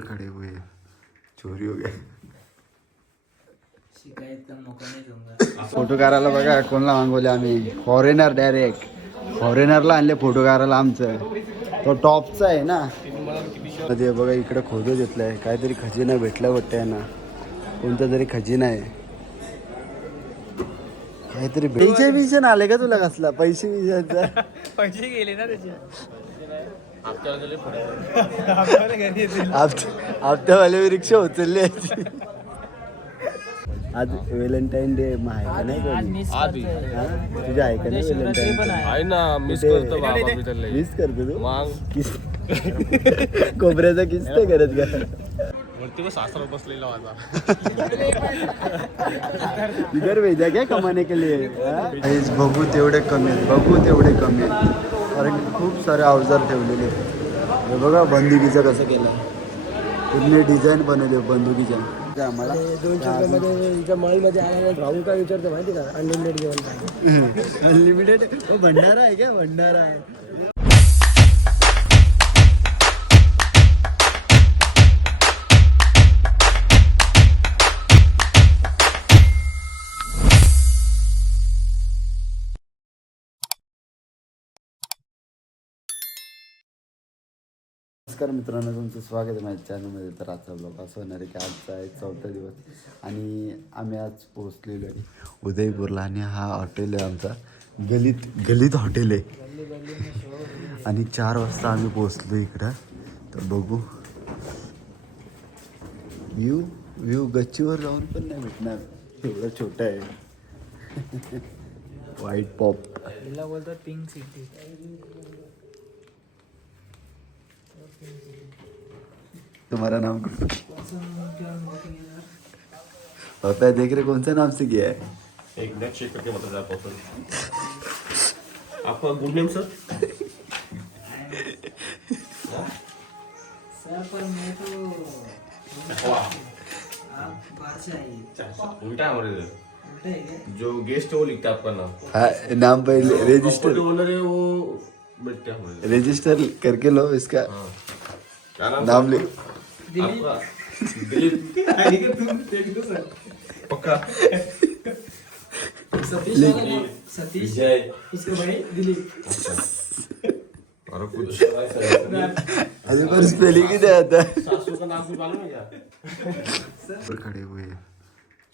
खड़े हुए चोरी हो गया. फोटो काढायला बघा कोणाला मागवले आम्ही. फॉरेनर डायरेक्ट फॉरेनरला आणले फोटो काढायला. आमचं तो टॉपचा आहे ना. ते बघा इकडे खोदू घेतलंय. काहीतरी खजिना भेटला वाटतंय ना. कोणता तरी खजिना आहे. काहीतरी पैसे बिशे आले का तुला? कसला पैसे बिशाचा? पैसे गेले ना त्याचे. हप्त्यावाले रिक्षा उचलली. आज व्हॅलेंटाईन डे आहे का नाही? तुझ्या आहे का नाही व्हॅलेंटाईन? आहे ना. मिस करतो बाबा मी त्याला. मिस करतो तू? मग किस कोबऱ्याचा किस नाही करत का? वरती सासरा बसलेला माझा. इधर भेजा क्या कमाने के लिए? बघू तेवढे कमी आहेत. बघू तेवढे कमी आहेत. कारण खूप सारे अवजार ठेवलेले. हे बघा बंदुकीचं कसं केलं. पूर्ण डिझाईन बनवले बंदुकीच्या. आम्हाला 200 रुपयामध्ये मॉलमध्ये आला भाऊ काय विचारतो माहिती का? अनलिमिटेड जेवण पाहिजे. अनलिमिटेड भंडारा आहे क्या? भंडारा. नमस्कार मित्रांनो, तुमचं स्वागत आहे माझ्या चॅनलमध्ये. तर आजचा ब्लॉग असं होणार आहे की आजचा आहे 4था दिवस आणि आम्ही आज पोहोचलेलो आहे उदयपूरला. आणि हा हॉटेल आहे आमचा. गलीत हॉटेल आहे. आणि 4 वाजता आम्ही पोहोचलो इकडं. तर बघू व्ह्यू गच्चीवर जाऊन पण नाही भेटणार. एवढं छोटं आहे. व्हाईट पॉप बोलतात पिंक सिटी. तुम्हारा नाम होता है? देख रहे कौन सा नाम से गया है? एक मिनट चेक करके बता आपको सर. आपका गुड नेम सर? सर पर मैं तो आप बादशाह ही. उल्टा है हमारे इधर. उल्टा है क्या? जो गेस्ट है वो लिखता है आपका नाम. हाँ, नाम पहले रजिस्टर ओनर है वो बैठते हैं हमारे. रजिस्टर करके लो इसका. हाँ. क्या नाम? नाम लिख. आपका दिलीप. तुम देख लो सर. पक्का. सतीश विजय. इसका भाई दिलीप. और कुछ अभी पर स्पेलिंग ही नहीं आता. सासू का नाम कुछ मालूम है क्या? खड़े हुए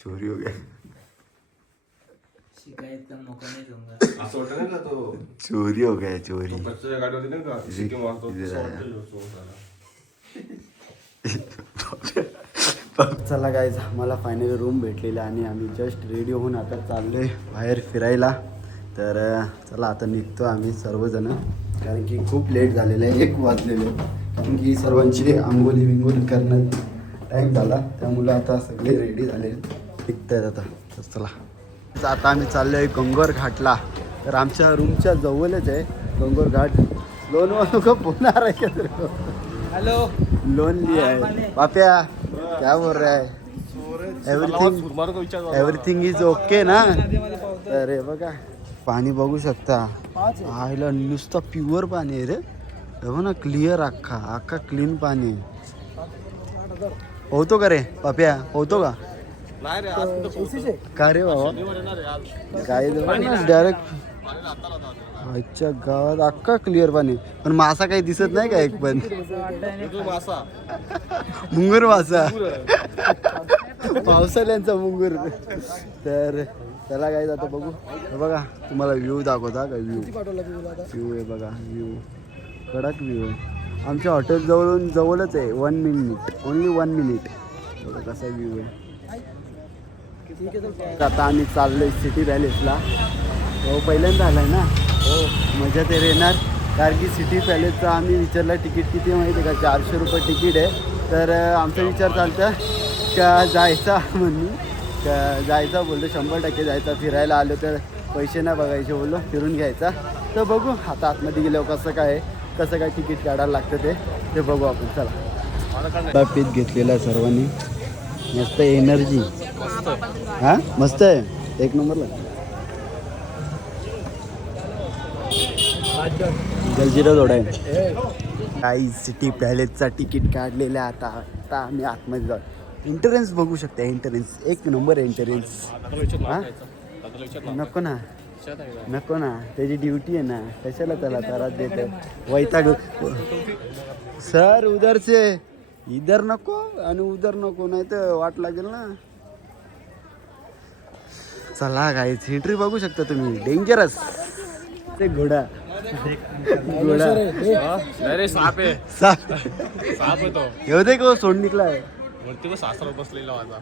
चोरी हो गया. शिकायत का मौका नहीं दूंगा. असं वाटतं ना तो चोरी हो गया चोरी. कच्च्या गाडीवरती नाही का सिक्कीम वाजतो. इधर आया. वाटतं चला गाईज, आम्हाला फायनली रूम भेटलेला आणि आम्ही जस्ट रेडी होऊन आता चाललोय बाहेर फिरायला. तर चला आता निघतो आम्ही सर्वजण. कारण की खूप लेट झालेलं आहे. 1 वाजलेले. कारण की सर्वांची आंघोळी विंगोली करण्यात टाईम झाला. त्यामुळे आता सगळे रेडी झाले निघत आहेत आता. तर चला आता आम्ही चाललो आहे गंगोर घाटला. तर आमच्या रूमच्या जवळच आहे गंगोर घाट. लोन वालों का फोन आ रहा है क्या? हेलो. लोन लिया है पाप्या. क्या बोल रहा है? एव्हरीथिंग इज ओके ना? अरे बघा पाणी बघू शकता. आईला नुसतं प्युअर पाणी आहे रे. बघ ना, क्लिअर अख्खा क्लीन पाणी. होतो का रे पाप्या? होतो का? नाही रे, आज का रे बाबा? काय डायरेक्ट आजच्या गावात अख्खा क्लिअर पाणी. पण मासा काही दिसत नाही का एक पण? मासा मुंगूर मासा. पावसाळ्यांचा मुंगूर. तर त्याला काय जातं बघू. बघा तुम्हाला व्ह्यू दाखवता का? व्ह्यू आहे बघा. व्ह्यू कडक व्ह्यू आहे. आमच्या हॉटेल जवळच आहे. 1 मिनिट ओनली 1 मिनिट. बघा कसा व्ह्यू आहे. आता आम्ही चाललोय सिटी पॅलेसला. हो पहिल्यांदा आलाय ना. हो मजा तर येणार. कारण की सिटी पॅलेसचं आम्ही विचारलं तिकीट किती माहिती आहे का? 400 रुपये तिकीट आहे. तर आमचा विचार चालतं का जायचा म्हणून. का जायचा बोलतो 100% जायचा. फिरायला आलो तर पैसे नाही बघायचे बोललो, फिरून घ्यायचा. तर बघू आता आतमध्ये गेल्यावर कसं काय तिकीट काढायला लागतं ते बघू आपण. चला पीत घेतलेला आहे सर्वांनी. मस्त एनर्जी. हां मस्त आहे. 1 नंबरला. जलजिरा जोडा आहे. काही सिटी पॅलेसचा तिकीट काढलेलं आहे. आता आम्ही आतमध्ये जाऊ. एंट्रन्स बघू शकता. एंट्रन्स एक नंबर एंट्रन्स. हां नको ना नको ना, त्याची ड्युटी आहे ना. कशाला त्याला त्रास देते वैताग. सर उधर से इधर नको आणि उधर नको, नाही तर वाट लागेल ना. चला गाईस, एंट्री बघू शकता तुम्ही. डेंजरस ते घोडा घोडा अरे साप आहे, साप साप आहे तो. येऊ दे को सोड निघलाय. वरती तो सासरा बसलेला माझा.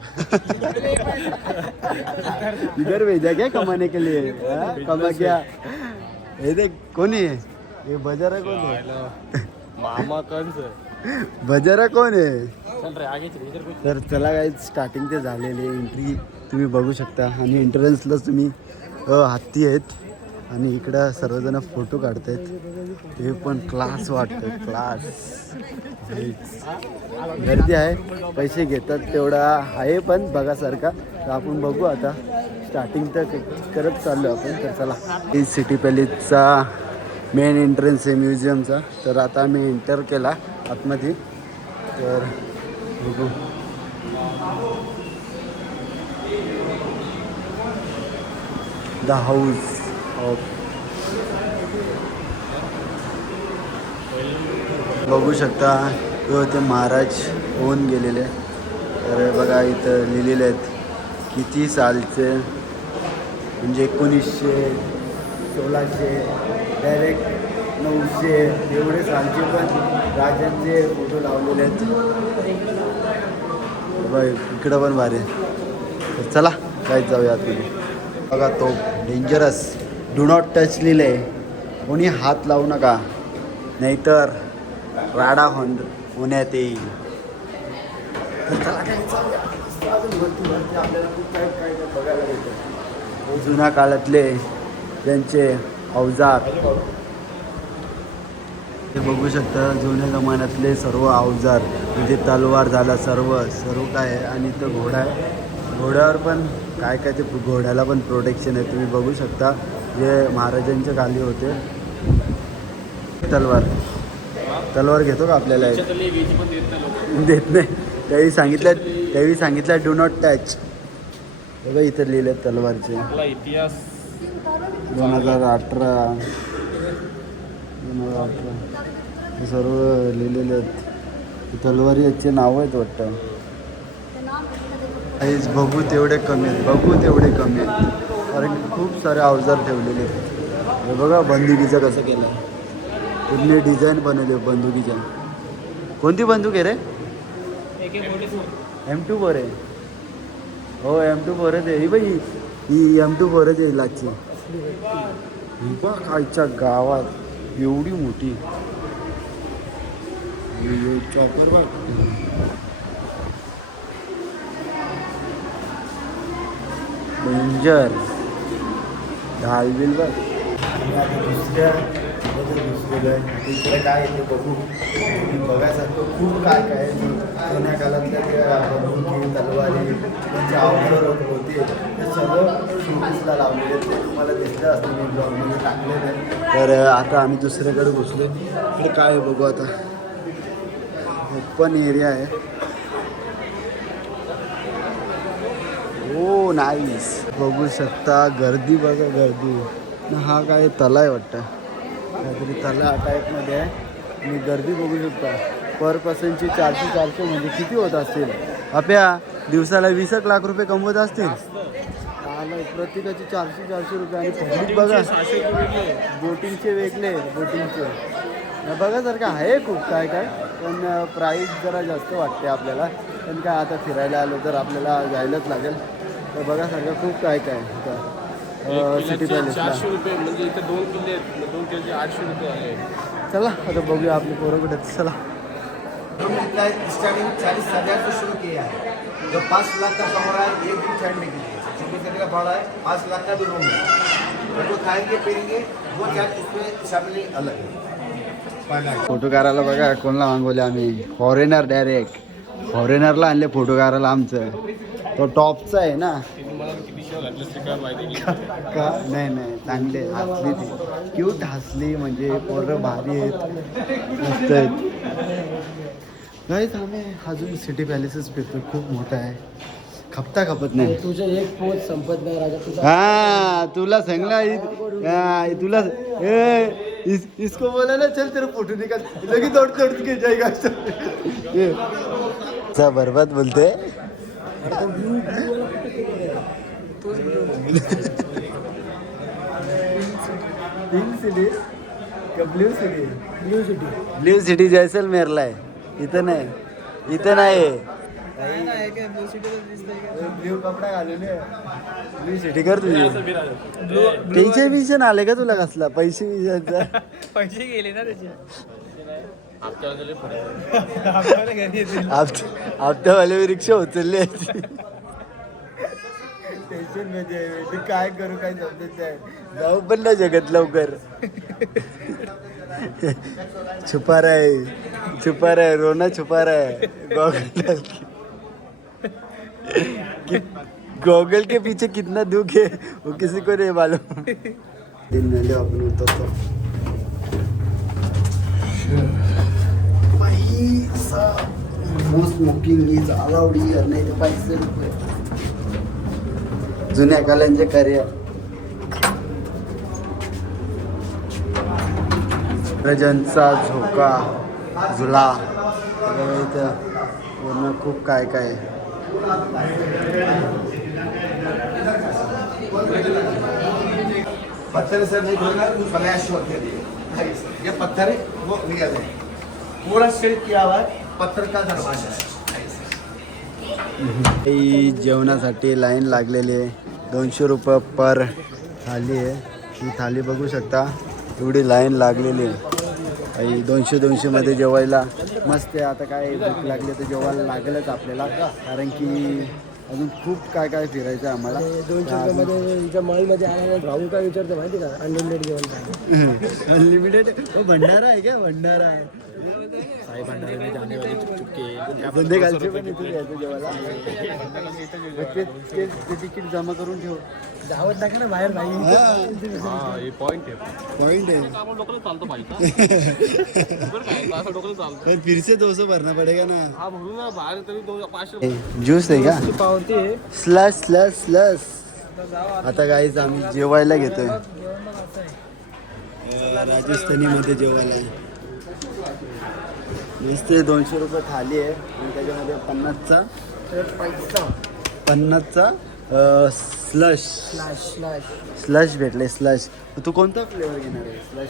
इधर भेजा क्या कमाने के लिए? हाँ? कमा क्या? हे देख कोणी आहे? हे बजारा कोण आहे? मामा कंस. बजारा कोण आहे? चल रे आगे चल इधर. तर चला काय स्टार्टिंग ते झालेले. एंट्री तुम्ही बघू शकता आणि एंट्रन्सलाच तुम्ही हत्ती आहेत आणि इकडं सर्वजण फोटो काढतायत. ते पण क्लास वाटतं, क्लास. गर्दी आहे, पैसे घेतात तेवढा आहे पण बघासारखा. तर आपण बघू आता. स्टार्टिंग तर करत चाललो आपण. तर चला, ही सिटी पॅलेसचा मेन एंट्रन्स आहे म्युझियमचा. तर आता आम्ही एंटर केला आतमध्ये. तर बघू. द हाऊस ऑफ बघू शकता. ते महाराज होऊन गेलेले. तर बघा इथं लिहिलेले आहेत किती सालचे, म्हणजे 1900, 1600, डायरेक्ट 900 एवढे सालचे पण राजांचे फोटो लावलेले आहेत. बघा इकडं पण भारी. तर चला काय जाऊया आतमध्ये. बघा तो डेंजरस डू नॉट टच लिहिलं आहे. कोणी हात लावू नका नाहीतर राडा होण्यात येईल. तर चला काय जाऊया. आपल्याला खूप काय काय बघायला भेटतं. जुन्या काळातले त्यांचे अवजार ते बघू शकता. जुन्या जमान्यातले सर्व अवजार, म्हणजे तलवार झाला, सर्व काय आहे. आणि तो घोडा आहे. घोड्यावर पण काय काय ते घोड्याला पण प्रोटेक्शन आहे. तुम्ही बघू शकता जे महाराजांच्या खाली होते. तलवार घेतो का आपल्याला? देत नाही. त्यावेळी सांगितलं डू नॉट टच. बघा इथं लिहिले तलवारचे. इतिहास 2018 हे सर्व लिहिलेले आहेत. तलवारी याचे नाव आहेत वाटतं. काहीच बघू तेवढे कमी आहेत. कारण खूप सारे अवजार ठेवलेले आहेत. हे बघा बंदुकीचं कसं केलं आहे. पूर्ण डिझाईन बनवली आहे बंदुकीच्या. कोणती बंदूक आहे रे? M24 आहे. हो M24 आहे. ही बाई ही M24 आहे लाची. ही बघ खायच्या गावात एवढी मोठी चॉपर बघ. डेंजर ढालबिल बघ. दुसऱ्या इकडे काय ते बघू. बघायसारखं खूप काय काय जुन्या काळातल्या त्या बंदुकी, तलवारी, त्यांचे अवजार होते ते सर्व शोपीसला लावलेले. ते तुम्हाला दिसलं असतं, मी ब्लॉगमध्ये टाकलेलं. तर आता आम्ही दुसऱ्याकडे घुसलो. इकडे काय आहे बघू. आता ओपन एरिया आहे. हो नाईस. बघू शकता गर्दी बघा गर्दी. हा काय तला आहे वाटतं, काहीतरी तला टाईपमध्ये आहे. आणि गर्दी बघू शकता. पर पर्सनची 400 म्हणजे किती होत असतील आपल्या दिवसाला 20 लाख रुपये कमवत असतील. प्रत्येकाचे 400 रुपये. आणि पब्लिक बघा. बोटिंगचे वेगळे बघासारखं आहे खूप काय काय. पण प्राईस जरा जास्त वाटते आपल्याला. पण काय आता फिरायला आलो तर आपल्याला जायलाच लागेल. तर बघासारखं खूप काय काय सिटी पॅलेसला. 400 रुपये म्हणजे इथे 2 किल्ले आहेत. 2 किल्ले 800 रुपये आहे. चला आता बघूया आपली पोरं कुठे. चला. स्टार्टिंग 40,000 से शुरू किया है. जो 5 लाख का कमरा है, एक दिन ठहरने के लिए. 24 का भाड़ा है, 5 लाख का भी रूम है. जो खाएंगे पिएंगे वो चार्ज उसमें शामिल अलग है. फोटो काढायला बघा कोणाला मागवले आम्ही. फॉरेनर डायरेक्ट फॉरेनरला आणले फोटो काढायला. आमचं तो टॉपचा आहे ना. का नाही नाही चांगले हसली ती क्यूट हसली म्हणजे पोरं भारी आहेत मस्त आहेत गाईस आम्ही अजून सिटी पॅलेसच फिरतो खूप मोठा आहे खपता खपत नाही तुझे एक पोच संपत नाही राजा तुझा हाँ तुला सांगला तुला इसको बोला ना चल तेरा फोटो निकाल लगी दौड़ दौड़ के जाएगा सा बर्बाद बोलते पिंक सिटी का ब्ल्यू सिटी ब्ल्यू सिटी जैसलमेरला आहे इथं नाही ब्ल्यू कपडा घालून ब्ल्यू सिटी कर तुझी टेन्शन आले का तुला कसला पैसे गेले ना त्याचे हप्त्यावाले रिक्षा उचलली टेन्शन मध्ये काय करू काय समजत नाही जाऊ पण नाही जगत लवकर छुपा रहा है रोना छुपा रहा है गॉगल के पीछे कितना दुख है वो किसी को नहीं मालूम दिन में अपन उतरतो पैसा no smoking is allowed here नाही तर पैसे रुपये जुन्या कालांचे कार्य रजनचा झोका झुला इथं पूर्ण खूप काय काय पत्थर से नहीं धोना फ्लैश वर्क के लिए ये पत्थर है वो निकल है पूरा सिल्क किया हुआ है पत्थर का दरवाजा है जेवणासाठी लाईन लागलेली आहे 200 रुपये पर थाली आहे ही थाली बघू शकता एवढी लाईन लागलेली आहे 200 मध्ये जेवायला मस्त आहे आता काय भूक लागली तर जेवायला लागेलच आपल्याला कारण की अजून खूप काय काय फिरायचं आहे आम्हाला 200 मध्ये इथं मॉलमध्ये आला राहुल काय विचारतो माहिती का अनलिमिटेड जेवण पाहिजे अनलिमिटेड भंडारा आहे का भंडारा संध्याकाळचे पण इथे घ्यायचं जेवायला ते तिकीट जमा करून ठेव धावत टाका ना बाहेर नाही पॉइंट है पर फिर से 200 भरना पड़ेगा ना ज्यूस आहे का पावती स्लस स्लस स्लस आता गाईच आम्ही जेवायला घेतोय राजस्थानी मध्ये जेवायला आहे नुसते 200 रुपये थाली आहे आणि त्याच्यामध्ये 50चा स्लश स्लश भेटले स्लश तू कोणता फ्लेवर घेणार आहे स्लश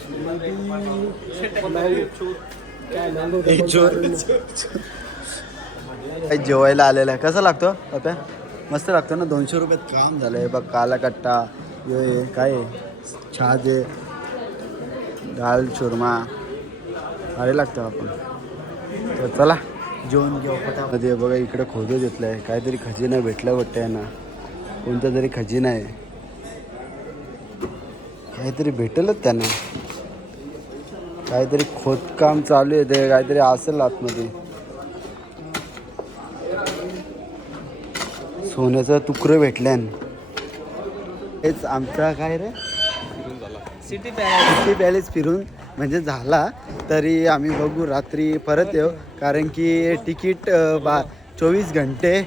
जेवायला आलेला आहे कसा लागतो पप्या मस्त लागतो ना 200 रुपयात काम झालंय बघ काला कट्टा ये काय छाज आहे दाल चुरमा अरे लागतो आपण तर चला जेवण घेऊ पटामध्ये बघा इकडे खोदू घेतलंय काहीतरी खजिना भेटला वाटतंय ना कोणता तरी खजिना आहे काहीतरी भेटेलच त्यांना काहीतरी खोदकाम चालू आहे ते काहीतरी असेल आतमध्ये सोन्याचं तुकडं भेटल्यान हेच आमचा काय रे सिटी पॅलेस फिरून म्हणजे झाला तरी आम्ही बघू रात्री परत येऊ कारण की तिकीट 24 घंटे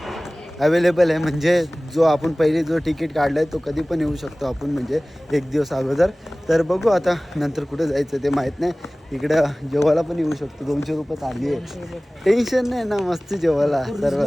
अवेलेबल आहे म्हणजे जो आपण पहिले जो तिकीट काढला आहे तो कधी पण येऊ शकतो आपण म्हणजे एक दिवस अगोदर तर बघू आता नंतर कुठं जायचं ते माहीत नाही इकडं जेवायला पण येऊ शकतो 200 रुपयात आली आहे टेन्शन नाही ना मस्त जेवायला सर्व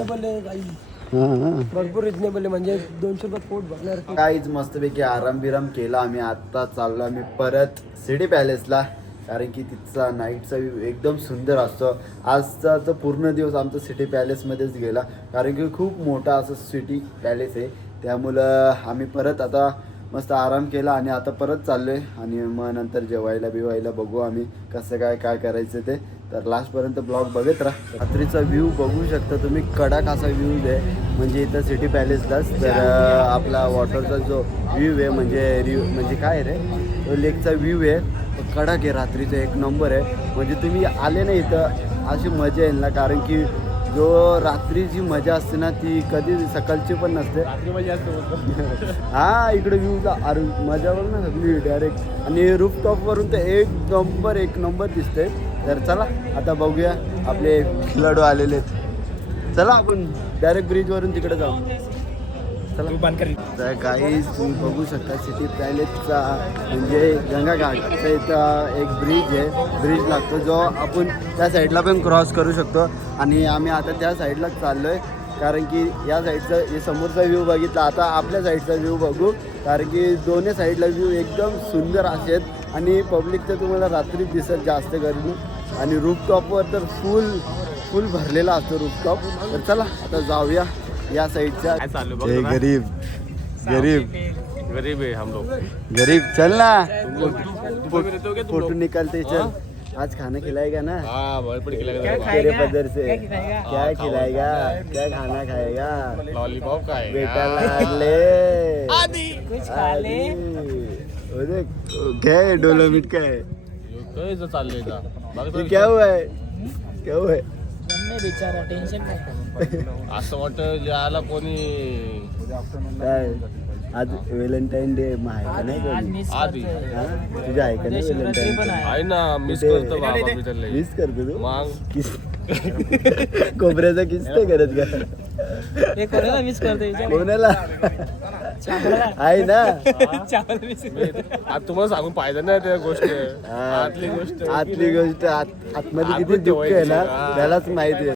भरपूर रिजनेबल म्हणजे 200 रुपयात पोट भरणार काहीच मस्तपैकी आराम बिराम केला आम्ही आत्ता चाललो आम्ही परत सिटी पॅलेसला कारण की तिथचा नाईटचा व्ह्यू एकदम सुंदर असतो आजचा तर पूर्ण दिवस आमचा सिटी पॅलेसमध्येच गेला कारण की खूप मोठा असं सिटी पॅलेस आहे त्यामुळं आम्ही परत आता मस्त आराम केला आणि आता परत चाललो आहे आणि मग नंतर जेवायला बिवायला बघू आम्ही कसं काय करायचं ते तर लास्टपर्यंत ब्लॉग बघत राहा रात्रीचा व्ह्यू बघू शकता तुम्ही कडक असा व्ह्यू आहे म्हणजे इथं सिटी पॅलेसलाच तर आपला वॉटरचा जो व्ह्यू आहे म्हणजे काय रे तो लेकचा व्ह्यू आहे कडक आहे रात्रीचा एक नंबर आहे म्हणजे तुम्ही आले ना इथं अशी मजा येईल ना कारण की जो रात्री जी मजा असते ना ती कधी सकाळची पण नसते. हा इकडे व्ह्यूला अरे मजा बघ ना सगळी डायरेक्ट आणि रूफटॉपवरून तर एक नंबर दिसते. तर चला आता बघूया आपले खेळाडू आलेले आहेत. चला आपण डायरेक्ट ब्रिजवरून तिकडे जाऊ. चला तर काही तुम्ही बघू शकता सिटी पॅलेसचा म्हणजे गंगा घाटचा इथं एक ब्रिज आहे. ब्रिज लागतो जो आपण त्या साईडला पण क्रॉस करू शकतो आणि आम्ही आता त्या साईडलाच चाललो आहे कारण की या साईडचा हे समोरचा व्ह्यू बघितला. आता आपल्या साईडचा व्ह्यू बघू कारण की दोन्ही साईडला व्ह्यू एकदम सुंदर असेल आणि पब्लिक तर तुम्हाला रात्री दिसत जास्त करून आणि रूफटॉपवर तर फुल भरलेला असतो रूफटॉप. तर चला आता जाऊया या साईडच्या. हे गरीब गरीब है हम लोग. गरीब चल ना दुबई में रहते हो क्या तुम फोटो लोग? निकालते चल. आज खाना खिलाएगा ना हाँ भरपूर खिलाएगा. तेरे पदर से क्या खिलाएगा क्या खाना खाएगा लॉलीपॉप का है बेटा लाडले आदि. वो देख, क्या है डोलोमिट का है कैसे चाललंय का बघ ये क्या हुआ है क्या हुआ है बिचारा टेन्शन नाही. असं वाटतं याला कोणी काय आज व्हॅलेंटाईन डे मग आहे का नाही कोणी? आधी हा? तुझ्या आहे का नाही व्हॅलेंटाईन आहे ना मिस कुठे? करतो बाबा मी त्याला. मिस करतो तू मग किस कोबऱ्याचा किस नाही करत का हे कोणाला मिस करते कोणाला आहे ना मी आता तुम्हाला सांगून पाहिजे ना त्या गोष्ट. हा. आतली गोष्ट आतली गोष्ट आतमध्ये किती दुःख आहे ना त्यालाच माहिती आहे.